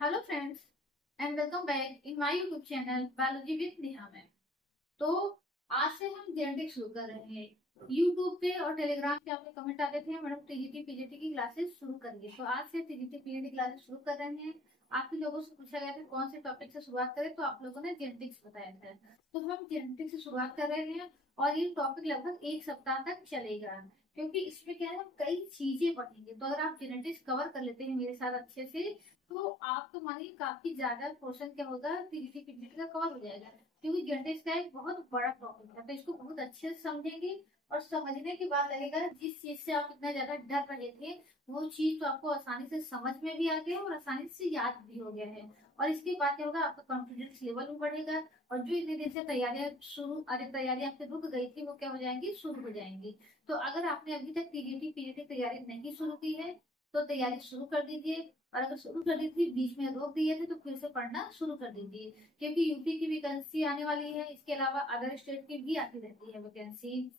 Hello friends and welcome back in my YouTube channel biology with Neha ma'am. तो आज से हम जेनेटिक्स शुरू कर रहे हैं। यूट्यूब पे और टेलीग्राम पे आपके कमेंट आते थे मैडम टीजीटी पीजीटी की क्लासेस शुरू करिए, तो आज से टीजीटी पीजीटी क्लासेस शुरू कर रहे हैं। आप ही लोगों से पूछा गया था कौन से टॉपिक से शुरुआत करें, तो आप लोगों ने जेनेटिक्स बताया था। तो हम जेनेटिक्स से शुरुआत कर रहे हैं और ये टॉपिक लगभग एक सप्ताह तक चलेगा, क्योंकि इसमें क्या है हम कई चीजें पढ़ेंगे। तो अगर आप जेनेटिक्स कवर कर लेते हैं मेरे साथ अच्छे से, तो आप तो मानिए काफी ज्यादा पोर्शन क्या होगा टीजीटी पीजीटी का कवर हो जाएगा, क्योंकि जेनेटिक्स का एक बहुत बड़ा टॉपिक है। तो इसको बहुत अच्छे से समझेंगे और समझने के बाद लगेगा जिस चीज से आप इतना ज्यादा डर रहे थे वो चीज तो आपको आसानी से समझ में भी आ गया और आसानी से याद भी हो गया है। और इसके बाद क्या होगा, आपका कॉन्फिडेंस लेवल भी बढ़ेगा और जो इतने दिन से तैयारियां आपकी रुक गई थी वो क्या हो जाएंगी, शुरू हो जाएंगी। तो अगर आपने अभी तक टीजीटी पीजीटी तैयारी नहीं शुरू की है तो तैयारी शुरू कर दीजिए, और अगर शुरू कर दी थी बीच में रोक दिए थे तो फिर से पढ़ना शुरू कर दीजिए, क्योंकि यूपी की वैकेंसी आने वाली है। इसके अलावा अदर स्टेट की भी आती रहती है वैकेंसी।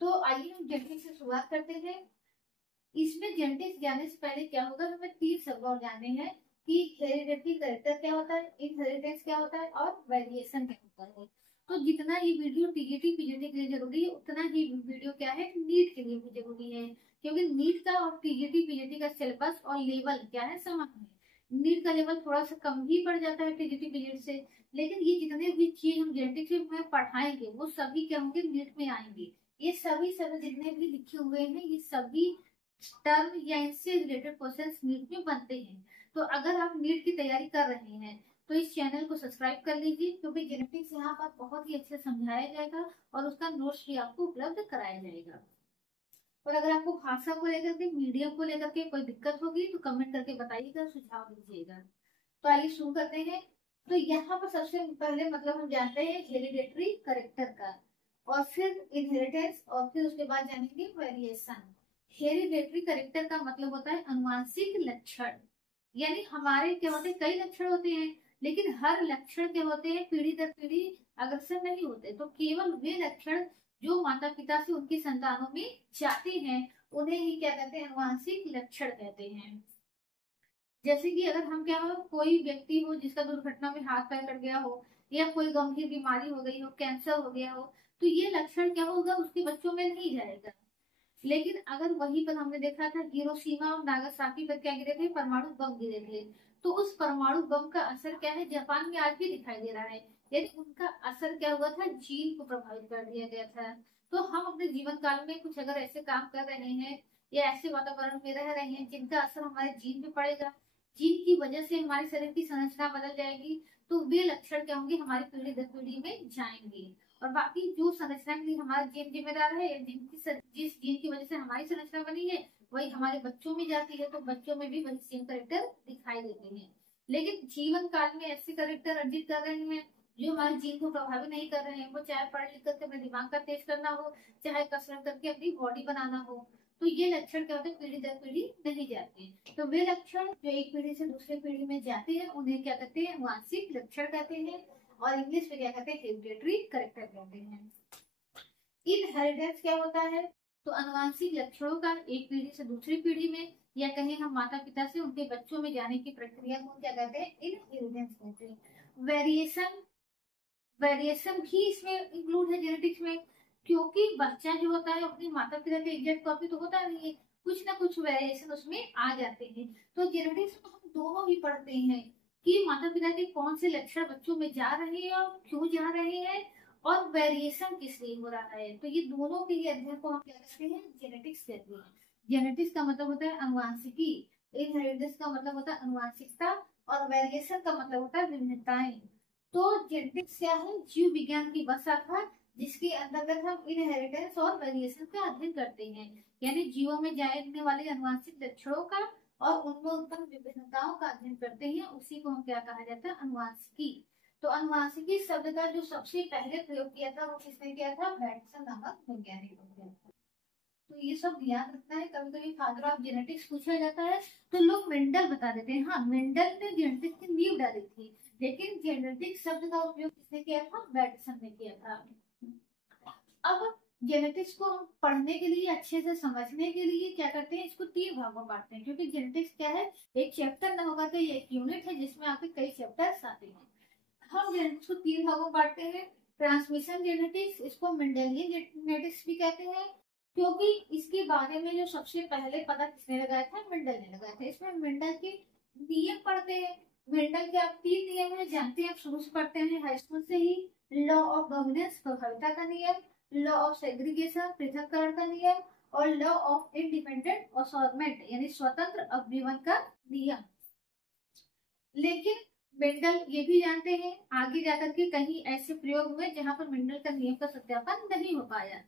तो आइए हम जेनेटिक्स से शुरुआत करते हैं। इसमें जेनेटिक्स जानने से पहले क्या होगा, हमें तीन शब्द और जानने हैं कि हेरिडेटरी कैरेक्टर क्या होता है, इनहेरिटेंस क्या होता है और वेरिएशन क्या होता है। तो जितना ये वीडियो टीजीटी पीजीटी के लिए जरूरी है उतना ही वीडियो क्या है नीट के लिए भी जरूरी है, क्योंकि नीट का और टीजीटी पीजीटी का सिलेबस और लेवल क्या है, समान है। नीट का लेवल थोड़ा सा कम ही पड़ जाता है टीजीटी पीजीटी से, लेकिन ये जितने भी चीज हम जेनेटिक्स में पढ़ाएंगे वो सभी क्या होंगे, नीट में आएंगे। ये सभी सभी जितने भी लिखे हुए हैं ये सभी टर्म या इनसे रिलेटेड क्वेश्चंस नीट में बनते हैं। तो अगर आप नीट की तैयारी कर रहे हैं तो इस चैनल को सब्सक्राइब कर लीजिए, क्योंकि जेनेटिक्स यहाँ पर बहुत ही अच्छे से समझाया जाएगा और उसका नोट्स भी आपको उपलब्ध कराया जाएगा। और अगर आपको भाषा को लेकर के, मीडियम को लेकर के कोई दिक्कत होगी तो कमेंट करके बताइएगा, सुझाव दीजिएगा। तो आइए शुरू करते हैं। तो यहाँ पर सबसे पहले मतलब हम जानते हैं हेरिडेटरी करेक्टर का, और फिर इनहेरिटेंस, और फिर उसके बाद जानेंगे वेरिएशन। हेरिडेटरी करेक्टर का मतलब होता है अनुवांशिक लक्षण, यानी हमारे क्या होते हैं, कई लक्षण होते हैं लेकिन हर लक्षण के होते हैं पीढ़ी दर पीढ़ी अग्रसर नहीं होते। तो केवल वे लक्षण जो माता पिता से उनकी संतानों में जाते हैं उन्हें ही क्या कहते हैं, अनुवांशिक लक्षण कहते हैं। जैसे कि अगर हम क्या हो, कोई व्यक्ति हो जिसका दुर्घटना में हाथ पैर कट गया हो या कोई गंभीर बीमारी हो गई हो, कैंसर हो गया हो, तो ये लक्षण क्या होगा, उसके बच्चों में नहीं जाएगा। लेकिन अगर वहीं पर हमने देखा था हिरोशिमा और नागासाकी पर क्या गिरे थे, परमाणु बम गिरे थे, तो उस परमाणु बम का असर क्या है, जापान में आज भी दिखाई दे रहा है। यानी उनका असर क्या हुआ था, जीन को प्रभावित कर दिया गया था। तो हम अपने जीवन काल में कुछ अगर ऐसे काम कर रहे हैं या ऐसे वातावरण में रह रहे हैं जिनका असर हमारे जीन पे पड़ेगा, जीन की वजह से हमारे शरीर की संरचना बदल जाएगी, तो वे लक्षण क्या होंगे, हमारी पीढ़ी दर पीढ़ी में जाएंगे। और बाकी जो संरचना के लिए हमारा जीन जिम्मेदार है, जिस जीन की वजह से हमारी संरचना बनी है वही हमारे बच्चों में जाती है, तो बच्चों में भी वही सेम करेक्टर दिखाई देते हैं। लेकिन जीवन काल में ऐसे करेक्टर अर्जित कर रहे हैं जो हमारे जीन को प्रभावित नहीं कर रहे हैं, वो चाहे पढ़ लिख करके अपने दिमाग का तेज करना हो, चाहे कसरत करके अपनी बॉडी बनाना हो, तो ये लक्षण क्या होते हैं, पीढ़ी दर पीढ़ी नहीं जाते। तो वे लक्षण जो एक पीढ़ी से दूसरी पीढ़ी में जाते हैं उन्हें क्या कहते हैं, वांशिक लक्षण कहते हैं, और इंग्लिश में क्या कहते हैं, हेरिडेटरी करेक्टर कहते हैं। इनहेरिटेंस क्या होता है, तो अनुवांशिक लक्षणों का एक पीढ़ी से दूसरी पीढ़ी में या कहें हम माता पिता से उनके बच्चों में जाने की प्रक्रिया को क्या कहते हैं, इनहेरिटेंस कहते हैं। वेरिएशन, वेरिएशन भी इसमें इंक्लूड है जेनेटिक्स में, क्योंकि बच्चा जो होता है अपनी माता पिता के एग्जैक्ट कॉपी तो होता नहीं है, कुछ ना कुछ वेरिएशन उसमें आ जाते हैं। तो जेनेटिक्स में हम दोनों ही पढ़ते हैं कि माता पिता के कौन से लक्षण बच्चों में जा रहे हैं और क्यों जा रहे हैं, और वेरिएशन किस लिए हो रहा है। तो ये दोनों के ही अध्ययन को हम क्या कहते हैं, जेनेटिक्स कहते हैं। जेनेटिक्स का मतलब होता है अनुवांशिकी, इनहेरिटेंस का मतलब होता है अनुवांशिकता, और वेरिएशन का मतलब होता है विभिन्नताएं। तो जेनेटिक्स क्या है, जीव विज्ञान की वह शाखा जिसके अंतर्गत हम इनहेरिटेंस और वेरिएशन का अध्ययन करते हैं, यानी जीवों में जाने वाले अनुवांशिक लक्षणों का और उनमें उत्पन्न विभिन्नताओं का अध्ययन करते हैं, उसी को हम क्या कहा जाता है, अनुवांशिकी। तो अनुवांशिकी शब्द का जो सबसे पहले प्रयोग किया था वो किसने किया था, बैटसन नामक वैज्ञानिक ने किया था। तो ये सब ध्यान रखना है, कभी कभी फादर ऑफ जेनेटिक्स पूछा जाता है तो लोग मेंडल बता देते हैं। हाँ, मेंडल ने जेनेटिक्स की नींव डाली थी, लेकिन जेनेटिक्स शब्द का उपयोग किसने किया था, बैटसन ने किया था। अब जेनेटिक्स को हम पढ़ने के लिए, अच्छे से समझने के लिए क्या करते हैं, इसको 3 भागों में बांटते हैं, क्योंकि जेनेटिक्स क्या है, एक चैप्टर न होगा तो ये एक यूनिट है जिसमें आपके कई चैप्टर्स आते हैं। हम जेनेटिक्स को 3 भागों में बांटते हैं। ट्रांसमिशन जेनेटिक्स, इसको मेंडेलियन जेनेटिक्स भी कहते हैं, क्योंकि इसके बारे में जो सबसे पहले पता किसने लगाया था, मेंडल ने लगाया था। इसमें मेंडल के नियम पढ़ते हैं। मेंडल के आप 3 नियम है जानते हैं, आप शुरू से पढ़ते हैं हाई स्कूल से ही। लॉ ऑफ डोमिनेंस, प्रभाविता का नियम, लॉ ऑफ सेग्रीगेशन, पृथक्करण का नियम, और लॉ ऑफ इंडिपेंडेंट असॉर्टमेंट यानी स्वतंत्र अवयवन का नियम। लेकिन मेंडल ये भी जानते हैं आगे जाकर के कहीं ऐसे प्रयोग हुए जहां पर मेंडल का नियम का सत्यापन नहीं हो पाया,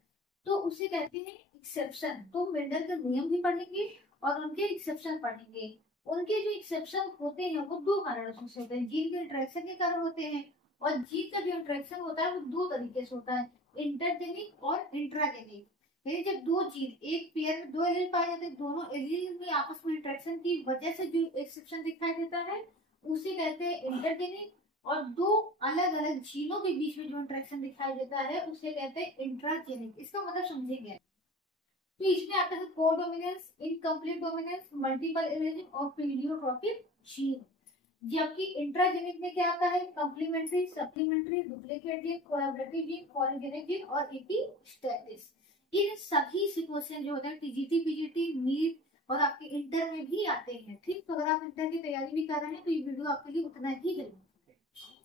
तो उसे कहते हैं एक्सेप्शन। तो मेंडल का नियम भी पढ़ेंगे और उनके एक्सेप्शन पढ़ेंगे। उनके जो एक्सेप्शन होते हैं वो 2 कारणों से होते हैं, जीन के इंटरेक्शन के कारण होते हैं। और जीन का जो इंटरेक्शन होता है वो 2 तरीके से होता है, इंटरजेनिक और इंट्राजेनिक। यानी जब 2 जीन एक पेयर में 2 एलील पाए जाते हैं, दोनों एलील में आपस में इंटरेक्शन की वजह से जो एक्सेप्शन दिखाई देता है उसे कहते हैं इंटरजेनिक। और 2 अलग अलग जीनों के बीच में जो इंटरेक्शन दिखाई देता है उसे कहते हैं इंट्राजेनिक। इसका मतलब समझेंगे। तो इसमें आता है codominance, incomplete dominance, multiple imaging और पीडियोट्रोपिक जीन। जबकि इंट्राजेनिक में क्या आता है, complementary, supplementary, duplicate gene, collaborative gene, polygenic gene और एपिस्टेटिस। इन सभी से क्वेश्चन जो होते हैं टीजीटी, पीजीटी, नीट और आपके इंटर में भी आते हैं। ठीक, तो अगर आप इंटर की तैयारी भी कर रहे हैं तो ये वीडियो आपके लिए उतना ही हेल्पफुल है।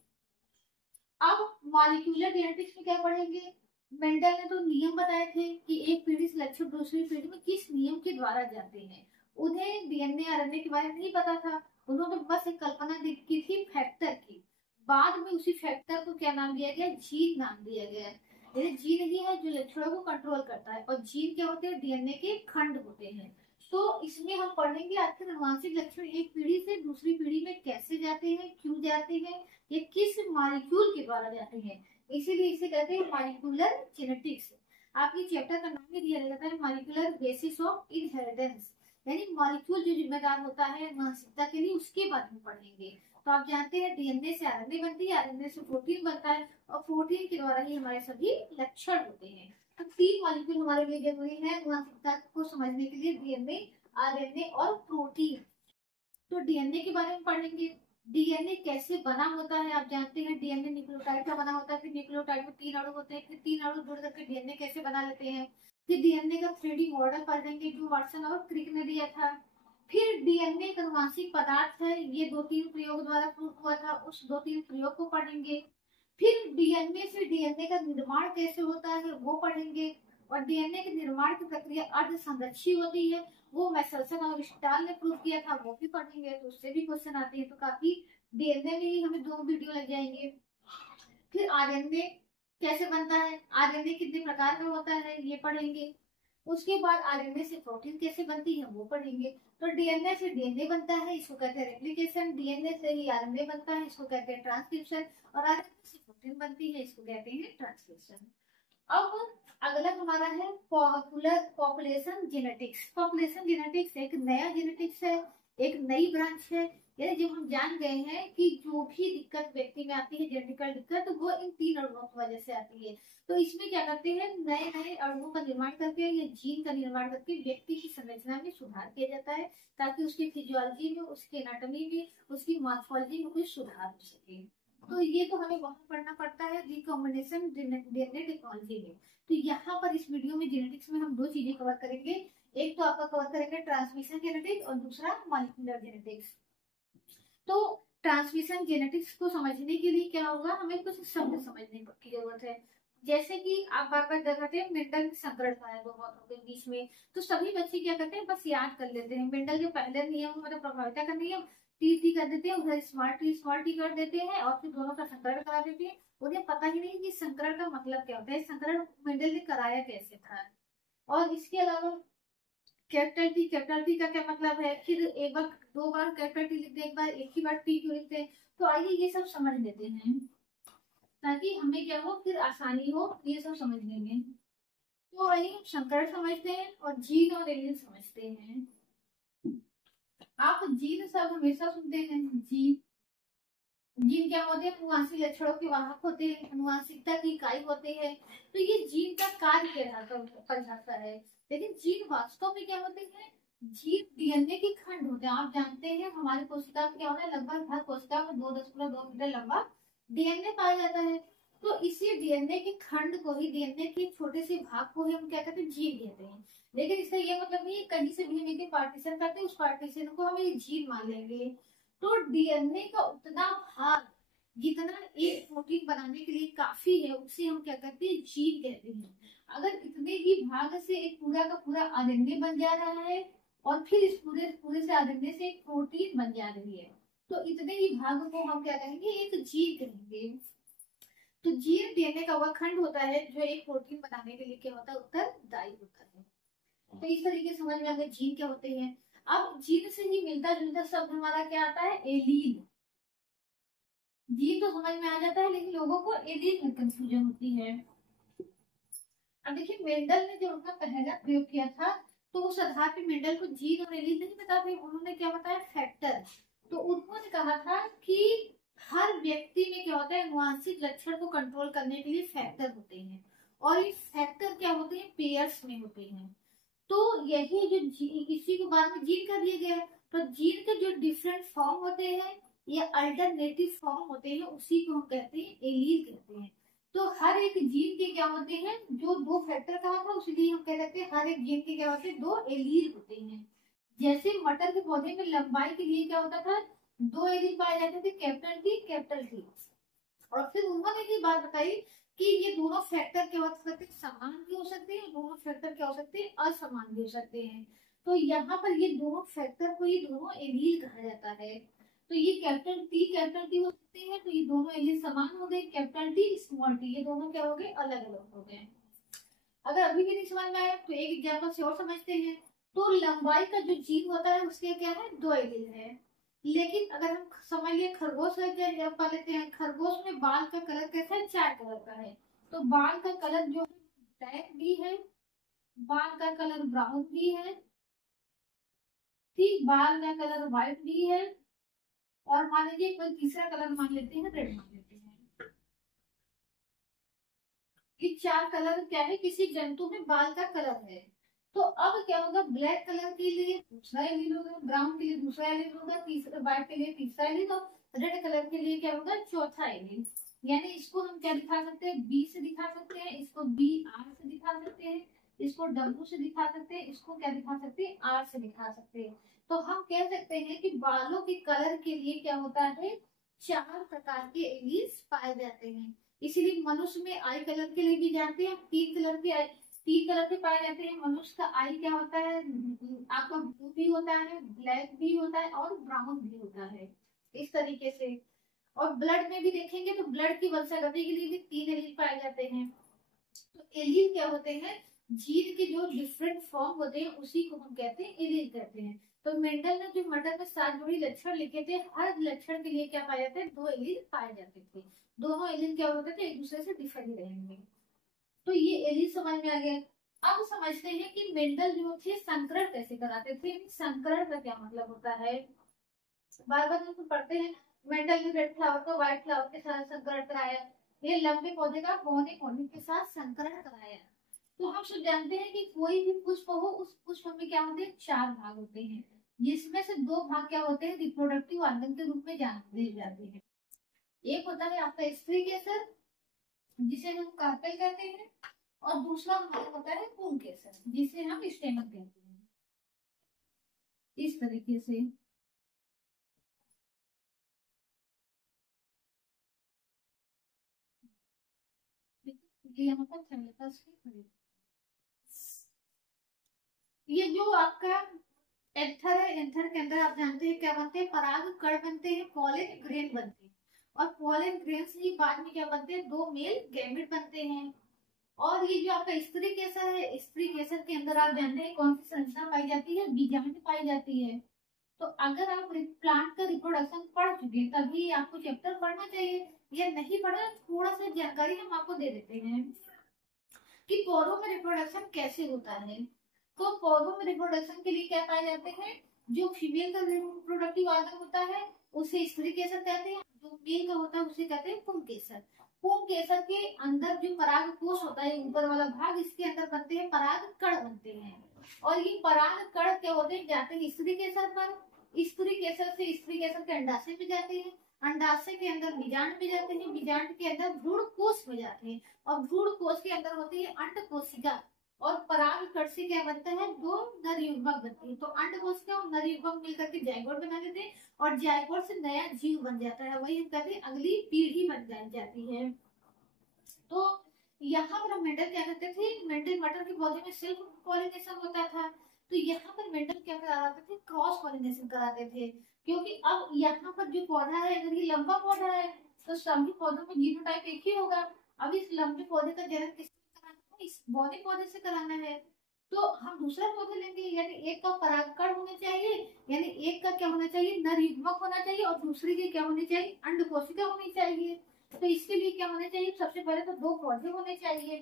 अब मॉलिक्यूलर जेनेटिक्स में क्या पढ़ेंगे, मेंडल ने तो नियम बताए थे कि एक पीढ़ी से लक्षण दूसरी पीढ़ी में किस नियम के द्वारा जाते हैं। उन्हें डीएनए आरएनए के बारे में नहीं पता था, उन्होंने बस एक कल्पना की थी फैक्टर की। बाद में उसी फैक्टर को क्या नाम दिया गया, जीन नाम दिया गया। ये जीन ही है जो लक्षणों को कंट्रोल करता है, और जीन क्या होते हैं, डीएनए के खंड होते हैं। तो इसमें हम पढ़ेंगे आखिर अनुवांशिक लक्षण एक पीढ़ी से दूसरी पीढ़ी में कैसे जाते हैं, क्यों जाते हैं, ये किस मॉलिक्यूल के द्वारा जाते हैं। इसीलिए इसे कहते हैं मॉलिक्यूलर जेनेटिक्स। आपके चैप्टर का नाम भी दिया जाता है मॉलिक्यूलर बेसिस ऑफ इनहेरिटेंस, यानी मॉलिक्यूल जो जिम्मेदार होता है अनुवांशिकता के लिए उसके बारे में पढ़ेंगे। तो आप जानते हैं डीएनए से आरएनए बनती है, आरएनए से प्रोटीन बनता है, और प्रोटीन के द्वारा ही हमारे सभी लक्षण होते हैं। तो 3 मॉलिक्यूल हमारे लिए जरूरी है अनुवांशिकता को समझने के लिए, डीएनए, आरएनए और प्रोटीन। तो डीएनए के बारे में पढ़ेंगे। डीएनए कैसे बना होता है, आप जानते हैं डीएनए न्यूक्लियोटाइड का बना होता है, फिर न्यूक्लियोटाइड में 3 अणु होते हैं, फिर 3 अणु जुड़ करके डीएनए कैसे बना लेते हैं। फिर डीएनए का 3D मॉडल पढ़ेंगे जो वाटसन और क्रिक ने दिया था। फिर डीएनए एक अनुवांशिक पदार्थ है, ये 2-3 प्रयोग द्वारा प्रूव हुआ था, उस 2-3 प्रयोग को पढ़ेंगे। फिर डीएनए से डीएनए का निर्माण कैसे होता है वो पढ़ेंगे। और डीएनए के निर्माण की प्रक्रिया अर्ध संरक्षी होती है, वो मैसेल्सन और स्टाल ने प्रूव किया था, वो भी पढ़ेंगे। तो उससे भी क्वेश्चन आते हैं, तो काफी डीएनए में ही हमें 2 वीडियो लग जाएंगे। फिर आरएनए कैसे बनता है, आरएनए कितने प्रकार का होता है ये पढ़ेंगे। उसके बाद आरएनए से प्रोटीन कैसे बनती है वो पढ़ेंगे। तो डीएनए से डीएनए बनता है, इसको कहते हैं रेप्लिकेशन। डीएनए से ही आरएनए बनता है, इसको कहते हैं ट्रांसक्रिप्शन। और आरएनए से प्रोटीन बनती है, इसको कहते हैं ट्रांसलेशन। अब अगला हमारा है पॉपुलेशन जेनेटिक्स। पॉपुलेशन जेनेटिक्स एक नया जेनेटिक्स है, एक नई ब्रांच है। यानी जब हम जान गए हैं कि जो भी दिक्कत व्यक्ति में आती है, जेनेटिकल दिक्कत, तो वो इन 3 अणुओं की वजह से आती है। तो इसमें क्या करते हैं, नए नए अणुओं का निर्माण करके या जीन का निर्माण करके व्यक्ति की संरचना में सुधार किया जाता है, ताकि उसकी फिजियोलॉजी में, उसकी एनाटॉमी में, उसकी मॉर्फोलॉजी में कुछ सुधार हो सके। तो ये तो हमें वहां पढ़ना पड़ता है रिकॉम्बिनेशन डीएनए टेक्नोलॉजी में। तो यहाँ पर इस वीडियो में जेनेटिक्स में हम 2 चीजें कवर करेंगे। एक तो आपका कवर करेंगे ट्रांसमिशन जेनेटिक्स और दूसरा मॉलिक्यूलर जेनेटिक्स। तो ट्रांसमिशन जेनेटिक्स को समझने के लिए क्या होगा, हमें कुछ शब्द समझने की जरूरत है। जैसे कि आप बार बार देखते हैं मेंडल संकरण था 2 बातों के बीच में, तो सभी बच्चे क्या करते हैं, बस याद कर लेते हैं। मेंडल के पहले नियम मतलब प्रभाविता का नियम टी कर देते हैं, उधर स्मॉल टी कर देते हैं, और फिर दोनों का संकरण करा देते हैं। उन्हें पता ही नहीं कि संकरण का मतलब क्या होता है, संकरण मेंडल ने कराया कैसे था। और इसके अलावा कैपिटल टी का क्या मतलब है, फिर एक बार 2 बार कैपिटल टी लिखते हैं, एक बार एक ही बार टी क्यों लिखते हैं। तो आइए ये सब समझ लेते हैं, ताकि हमें क्या हो, फिर आसानी हो ये सब समझने में। तो आइए हम संकरण समझते हैं और जीन और एलियन समझते हैं। आप जीन सब हमेशा सुनते हैं, जीन जीन क्या होते हैं? अनुवांशिक लक्षणों के वाहक होते हैं, अनुवांशिकता की इकाई होते हैं। तो ये जीन का कार्य के आधार पर परिभाषा है। लेकिन जीन वास्तव में क्या होते हैं? जीन डीएनए के खंड होते हैं। आप जानते हैं हमारी कोशिका में क्या होता है? लगभग हर कोशिका में 2.2 मीटर लंबा डीएनए पाया जाता है। तो इसी डीएनए के खंड को ही, डीएनए के छोटे से भाग को ही हम क्या कहते हैं? जीन कहते हैं। लेकिन इसका ये मतलब नहीं है कहीं से भी हम एक पार्टीशन करते हैं उस पार्टीशन को हम एक जीन मान लेंगे। तो डीएनए का उतना भाग जितना एक प्रोटीन बनाने के लिए काफी है उसे हम क्या कहते हैं? जीन कहते हैं। अगर इतने ही भाग से एक पूरा का पूरा आरएनए बन जा रहा है और फिर इस पूरे पूरे से आरएनए से एक प्रोटीन बन जा रही है, तो इतने ही भाग को हम क्या कहेंगे? एक जीन कहेंगे। तो जीन डीएनए का वह खंड होता है जो एक प्रोटीन बनाने के लिए क्या होता है? उत्तरदायी होता है। तो इस तरीके से समझ में आ गया जीन क्या होते हैं। अब जीन से ही मिलता जुलता शब्द हमारा क्या आता है? एलील। जीन तो समझ में आ जाता है लेकिन लोगों को एलील में कंफ्यूजन होती है। अब देखिए मेंडल ने जो अपना पहला प्रयोग किया था तो उस आधार पे मेंडल को जीन और एलील नहीं बता पाए, उन्होंने क्या बताया? फैक्टर। तो उन्होंने कहा था कि हर व्यक्ति में क्या होता है? अनुवांशिक लक्षण को कंट्रोल करने के लिए फैक्टर होते हैं और ये फैक्टर क्या होते हैं? पेयर्स में होते हैं। तो यही जो इसी को बाद में जीन कर दिया गया। तो जीन के जो डिफरेंट फॉर्म होते हैं या अल्टरनेटिव फॉर्म होते हैं उसी को हम कहते हैं एलील कहते हैं। तो हर एक जीन के क्या होते हैं? जो दो फैक्टर कहा था उसलिए हम कह सकते हैं हर एक जीन के क्या होते हैं? दो एलील होते हैं। जैसे मटर के पौधे में लंबाई के लिए क्या होता था? दो एलील पाए जाते थे, कैपिटल टी कैपिटल टी। और फिर उन्होंने ये बात बताई कि ये दोनों फैक्टर क्या हो सकते हैं? समान भी हो सकते हैं, दोनों फैक्टर क्या हो सकते हैं? असमान भी हो सकते हैं। तो यहाँ पर ये दोनों फैक्टर को ही दोनों एलील कहा जाता है। तो ये कैपिटल टी हो सकते हैं, तो ये दोनों एलील समान हो गए। कैपिटल टी स्मॉल टी ये दोनों क्या हो गए? अलग अलग हो गए। अगर अभी भी नहीं समझ में आया तो एक एग्जाम्पल से और समझते हैं। तो लंबाई का जो जीन होता है उसके क्या है? दो एलील है। लेकिन अगर हम समझ लिए खरगोश है, क्या पा लेते हैं? खरगोश में बाल का कलर कैसा है? चार कलर का है। तो बाल का कलर जो है ब्लैक भी है, बाल का कलर ब्राउन भी है, ठीक, बाल का कलर व्हाइट भी है, और मान लीजिए कोई तीसरा कलर मान लेते हैं, रेड मान लेते हैं। ये चार कलर क्या है? किसी जंतु में बाल का कलर है। तो अब क्या होगा? ब्लैक कलर के लिए दूसरा एलील होगा, ब्राउन के लिए दूसरा एलील होगा, तीसरा व्हाइट के लिए तीसरा एलील, और रेड कलर के लिए क्या होगा? चौथा एलील। यानी इसको हम क्या दिखा सकते हैं? बी से दिखा सकते हैं, इसको बी आर से दिखा सकते हैं, इसको डब्ल्यू से दिखा सकते हैं, इसको क्या दिखा सकते हैं? आर से दिखा सकते हैं। तो हम कह सकते हैं कि बालों के कलर के लिए क्या होता है? चार प्रकार के एलील्स पाए जाते हैं। इसीलिए मनुष्य में आई कलर के लिए भी जानते हैं, तीन कलर के पाए जाते हैं। मनुष्य का आई क्या होता है? आपका ब्लू भी होता है, ब्लैक भी होता है और ब्राउन भी होता है, इस तरीके से। और ब्लड में भी देखेंगे तो ब्लड की वंशागति के लिए भी तीन एलील पाए जाते हैं। तो एलील क्या होते हैं? जीन के जो डिफरेंट फॉर्म होते हैं उसी को हम कहते हैं एलील कहते हैं। तो मेंडल ने जो मटर में 7 जोड़ी लक्षण लिखे थे, हर लक्षण के लिए क्या पाए जाते हैं? दो एलील पाए जाते थे। दोनों एलील क्या होते थे? एक दूसरे से डिफरेंट रहेंगे। तो ये एलील समझ में आ गया। अब समझते हैं कि मेंडल जो थे संकरण कैसे कराते थे। संकरण का क्या मतलब होता है? बार बार हम तो पढ़ते हैं मेंडल ने रेड फ्लावर को व्हाइट फ्लावर के साथ संकरण कराया, ये लंबे पौधे का बौने पौधे के साथ संकरण कराया। तो हम सब जानते हैं कि कोई भी पुष्प हो उस पुष्प में क्या होते हैं? चार भाग होते हैं, जिसमें से दो भाग क्या होते हैं? रिप्रोडक्टिव ऑर्गन के रूप में जाने जाते हैं। एक होता है आपका स्त्री केसर जिसे हम कार्पेल कहते हैं, और दूसरा हमारा होता है पुंकेसर जिसे हम स्टेमन कहते हैं। इस तरीके से ये यहाँ पर ये जो आपका एंथर है, एंथर के अंदर आप जानते हैं क्या बनते हैं? पराग कण बनते हैं, पॉलन ग्रेन बनते हैं, और पॉलन ग्रेन से ही बाद में क्या बनते हैं? दो मेल गैमेट बनते हैं। और ये जो आपका स्त्री केसर है, स्त्री केसर के अंदर आप जानते हैं कौन सी संरचना पाई जाती है? बीजांड पाई जाती है। तो अगर आप प्लांट का रिप्रोडक्शन पढ़ चुके तभी आपको चैप्टर पढ़ना चाहिए, या नहीं पढ़ा थोड़ा सा जानकारी हम आपको दे देते हैं कि पौधों में रिप्रोडक्शन कैसे होता है। तो पौधों में रिप्रोडक्शन के लिए क्या पाए जाते हैं? जो फीमेल का रिप्रोडक्टिव ऑर्गन होता है उसे स्त्री केसर कहते हैं, जो मेल का होता है उसे कहते हैं पुंकेसर। पुंकेसर के अंदर जो पराग कोश होता है ऊपर वाला भाग, इसके अंदर बनते हैं पराग कण बनते हैं, और ये पराग कण क्या होते हैं, जाते हैं स्त्री केसर पर, स्त्री केसर से स्त्री केसर के अंडाशय में जाते हैं, अंडाशय के अंदर बीजांड में जाते हैं, बीजांड के अंदर भ्रूण कोश में जाते हैं, और भ्रूण कोश के अंदर होती है अंड कोशिका, और पराग कण से क्या बनता है, दो नर युग्मक बनती है। तो अंड कोशिका और नर युग्मक मिलकर के जाइगोट बना देते हैं, और जाइगोट से नया जीव बन जाता है, वही हम कहते हैं अगली पीढ़ी बन जाती है। तो यहाँ पर मेंडल क्या करते थे, मेंडल मटर के पौधे में सेल्फ पॉलिनेशन होता था, तो यहाँ पर मेंडल क्या कराते थे, क्रॉस पॉलिनेशन कराते थे, क्योंकि अब यहाँ पर जो पौधा है अगर ये लंबा पौधा है तो सभी पौधों में जीनोटाइप एक ही होगा। अब इस लंबे पौधे का जन्म किससे कराना है, इस बौने पौधे से कराना है, तो हम दूसरा पौधा लेंगे, यानी एक का परागकण होना चाहिए, यानी एक का क्या होना चाहिए, नर युग्मक होना चाहिए, और दूसरे के क्या होनी चाहिए, अंड कोशिका होनी चाहिए। तो इसके लिए क्या होना चाहिए, सबसे पहले तो दो पौधे होने चाहिए।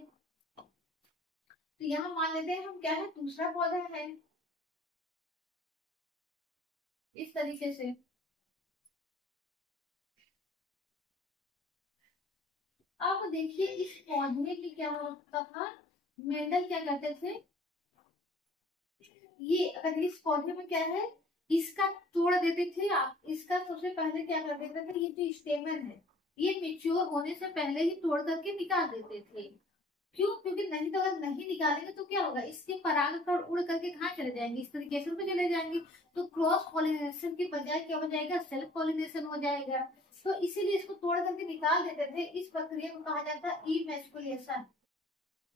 तो यहाँ मान लेते हैं हम क्या है, दूसरा पौधा है, इस तरीके से। अब देखिए इस पौधे की क्या होता था, मेंडल क्या करते थे, ये अगर इस पौधे में क्या है, इसका तोड़ देते थे आप, इसका सबसे पहले क्या कर देते थे, ये जो स्टेमन है ये मेच्योर होने से पहले ही तोड़ करके निकाल देते थे। क्यों, क्योंकि नहीं तो अगर नहीं निकालेंगे तो क्या होगा, इसके परागकण उड़ करके कहाँ चले जाएंगे, इस तरीके से चले जाएंगे, तो क्रॉस पॉलिनेशन की बजाय क्या हो जाएगा, सेल्फ पॉलिनेशन हो जाएगा। तो इसीलिए इसको तोड़ करके निकाल देते थे। इस प्रक्रिया को कहा जाता है इमैस्कुलेशन,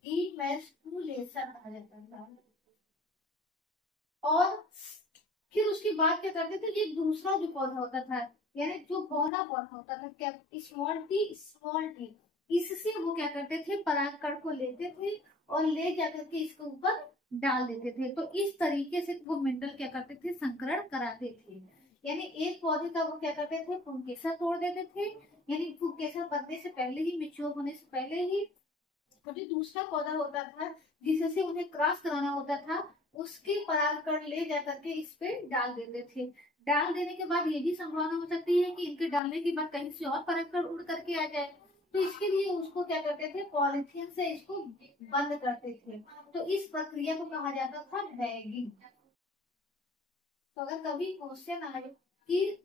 इमैस्कुलेशन कहा जाता था। और फिर उसके बाद क्या करते थे, ये दूसरा जो पौधा होता था, यानी जो बौना पौधा होता था, क्या स्मॉल टी, इससे वो क्या करते थे, परागकण को लेते थे और ले जाकर के इसके ऊपर डाल देते थे। तो इस तरीके से वो मेंडल क्या करते थे, संकरण कराते थे। यानी एक पौधे का वो क्या करते थे, पुंकेसर तोड़ देते थे, यानी पुंकेसर बनने से पहले ही, मेच्योर होने से पहले ही, और जो दूसरा पौधा होता था जिससे उन्हें क्रॉस कराना होता था, उसके परागकण ले जाकर के इस पे डाल देते थे। डाल देने के बाद ये भी संभावना हो सकती है कि इनके डालने के बाद कहीं से और परागकण उड़ करके आ जाए, तो इसके लिए उसको क्या करते थे, पॉलिथीन से इसको बंद करते थे। तो इस प्रक्रिया को कहा जाता था बैगिंग। तो अगर कभी क्वेश्चन आए कि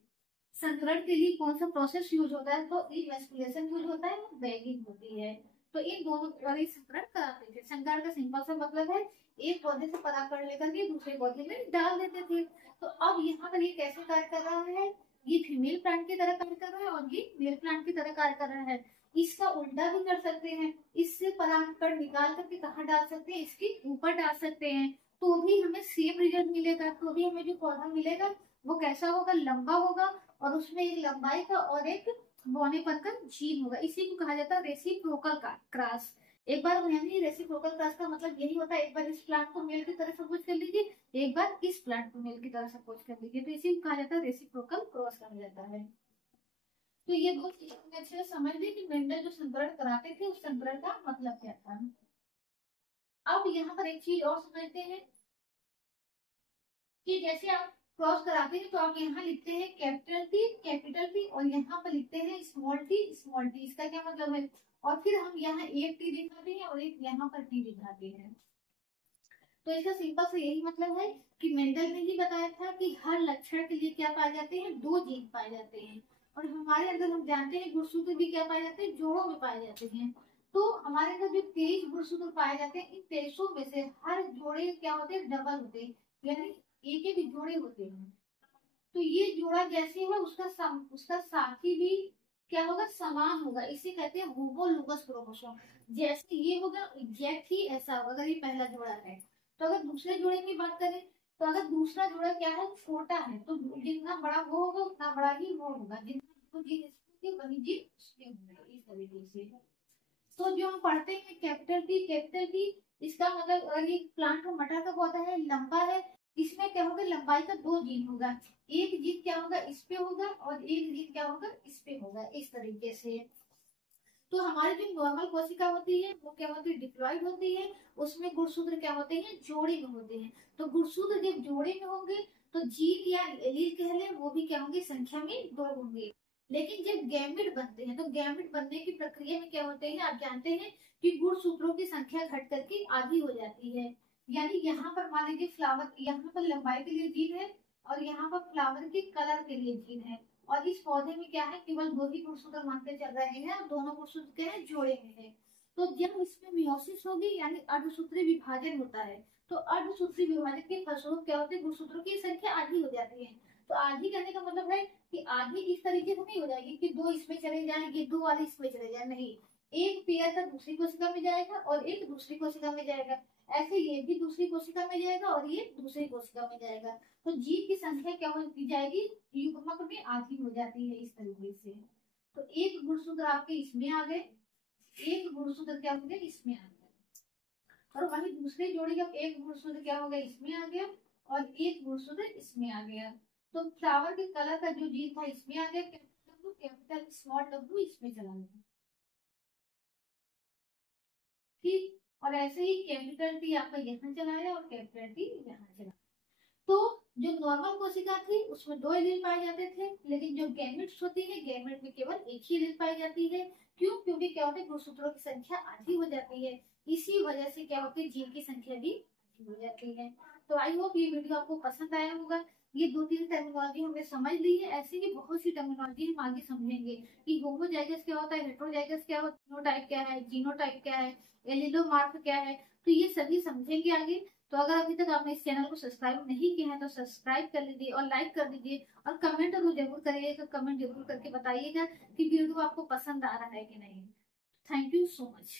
संकरण के लिए कौन सा प्रोसेस यूज होता है, तो इमैस्कुलेशन यूज होता है, बैगिंग होती है। तो इन दोनों द्वारा संकरण कराते थे। संकरण का सिंपल सा मतलब है एक पौधे से परागकण लेकर के दूसरे पौधे में डाल देते थे। तो अब यहाँ पर ये कैसे कार्य कर रहा है, ये फीमेल प्लांट की तरह कार्य कर रहा है और ये मेल प्लांट की तरह कार्य कर रहा है। इसका उल्टा भी कर सकते हैं, इससे परागकण निकाल करके कहाँ डाल सकते हैं, इसके ऊपर डाल सकते हैं, तो भी हमें सेम रिजल्ट मिलेगा। तो भी हमें जो पौधा मिलेगा वो कैसा होगा, लंबा होगा, और उसमें एक लंबाई का और एक बौनेपन का जीन होगा। इसी को कहा जाता है रेसिप्रोकल क्रॉस। एक बार यानी रेसिप्रोकल क्रॉस का मतलब यही होता है, एक बार इस प्लांट को मेल की तरह सपोज कर लीजिए, एक बार इस प्लांट को मेल की तरह सपोज कर लीजिए, तो इसी को कहा जाता है रेसिप्रोकल क्रॉस कहा जाता है। तो ये दो चीजें अच्छे से समझ ली कि मेंडल जो संकरण कराते थे उस संकरण का मतलब क्या था। अब यहाँ पर एक चीज और समझते हैं कि जैसे आप क्रॉस कराते हैं तो आप यहाँ लिखते हैं कैपिटल टी, और यहाँ पर लिखते हैं स्मॉल टी। इसका क्या मतलब है, और फिर हम यहाँ एक टी दिखाते हैं और एक यहाँ पर टी दिखाते हैं। तो इसका सिंपल से यही मतलब है कि मेंडल ने ही बताया था कि हर लक्षण के लिए क्या पाए जाते हैं, दो जीन पाए जाते हैं, और हमारे अंदर हम जानते हैं गुणसूत्र भी क्या पाए जाते हैं, जोड़ों में पाए जाते हैं। तो हमारे अंदर जो 23 गुणसूत्र पाए जाते हैं, इन 23 में से हर जोड़े क्या होते हैं, डबल होते हैं, यानी एक एक जोड़े होते हैं। तो ये जोड़ा जैसे है उसका साथी भी क्या होगा, समान होगा, इसे कहते हैं होमोलोगस क्रोमोसोम। जैसे ये होगा एग्जैक्ट ही ऐसा होगा अगर ये पहला जोड़ा है। तो अगर दूसरे जोड़े की बात करें, तो अगर दूसरा जोड़ा क्या है, छोटा है, तो जितना बड़ा वो होगा उतना बड़ा ही वो होगा, जितना जीन इसमें वही जीन उसमें होगा, इस तरीके से। तो जो हम पढ़ते हैं कैपिटल टी, इसका मतलब अगर ये प्लांट का मटर का पौधा है, लंबा है, इसमें क्या होगा, लंबाई का दो जीन होगा, एक जीन क्या होगा, इस पे होगा, और एक जीन क्या होगा, इस पे होगा, इस तरीके से। तो हमारी जो नॉर्मल कोशिका होती है वो क्या होती है, डिप्लॉइड होती है, उसमें गुणसूत्र क्या होते हैं, जोड़े में होते हैं। तो गुणसूत्र जब जोड़े में होंगे तो जीन या एलील कह ले वो भी क्या होंगे, संख्या में 2 होंगे। लेकिन जब गैमेट बनते हैं तो गैमेट बनने की प्रक्रिया में क्या होते हैं, आप जानते हैं कि गुणसूत्रों की संख्या घट करके आधी हो जाती है। यानी यहाँ पर मान लीजिए फ्लावर, यहाँ पर लंबाई के लिए जीन है और यहाँ पर फ्लावर के कलर के लिए जीन है, और इस पौधे में क्या है, केवल 2 ही गुणसूत्र मानते चल रहे हैं और दोनों गुणसूत्र क्या है, जोड़े में है। तो जब इसमें मियोसिस होगी यानी अर्धसूत्री विभाजन होता है, तो अर्धसूत्री विभाजन के फलस्वरूप क्या होते हैं, गुणसूत्रों की संख्या आधी हो जाती है। तो आधी करने का मतलब है कि आधी इस तरीके से नहीं हो जाएगी कि 2 इसमें चले जाएंगे, 2 वाले इसमें चले जाए, नहीं, एक पेयर का दूसरी कोशिका में जाएगा और एक दूसरी कोशिका में जाएगा, ऐसे ये भी दूसरी कोशिका में जाएगा और ये दूसरी कोशिका में जाएगा। तो जीव की संख्या क्या हो जाएगी, युग्मक में आधी हो जाती है इस तरीके से। तो एक गुणसूत्र आपके इसमें आ गए, एक गुणसूत्र क्या हो गया, इसमें आ गया, और वही दूसरे जोड़ी का एक गुणसूत्र क्या हो गया, इसमें आ गया और एक गुणसूत्र इसमें आ गया। तो फ्लावर के कलर का जो जीन था इसमें आ गया, कैपिटल स्मॉल डब्ल्यू इसमें चला गया, ठीक। और ऐसे ही कैपिटल टी आपका यहाँ चला गया और कैपिटल टी यहाँ चला। तो जो नॉर्मल कोशिका थी उसमें 2 एलील पाए जाते थे, लेकिन जो गैमेट्स होती है, गैमेट में केवल एक ही एलील पाई जाती है। क्यों, क्योंकि क्या होता है, गुणसूत्रों की संख्या आधी हो जाती है, इसी वजह से क्या होती है, जीन की संख्या भी आधी हो जाती है। तो आई होप ये वीडियो आपको पसंद आया होगा। ये 2-3 टर्मिनोलॉजी हमने समझ ली है, ऐसे ही बहुत सी टर्मिनोलॉजी हम आगे समझेंगे कि होमोजाइगस क्या होता है, हेटेरोजाइगस क्या होता है, फिनोटाइप क्या है, जीनोटाइप क्या है, एलिलोमार्फ क्या है, तो ये सभी समझेंगे आगे। तो अगर अभी तक आपने इस चैनल को सब्सक्राइब नहीं किया है तो सब्सक्राइब कर लीजिए और लाइक कर दीजिए, और कमेंट जरूर करिएगा, कमेंट जरूर करके बताइएगा कि वीडियो आपको पसंद आ रहा है कि नहीं। Thank you so much.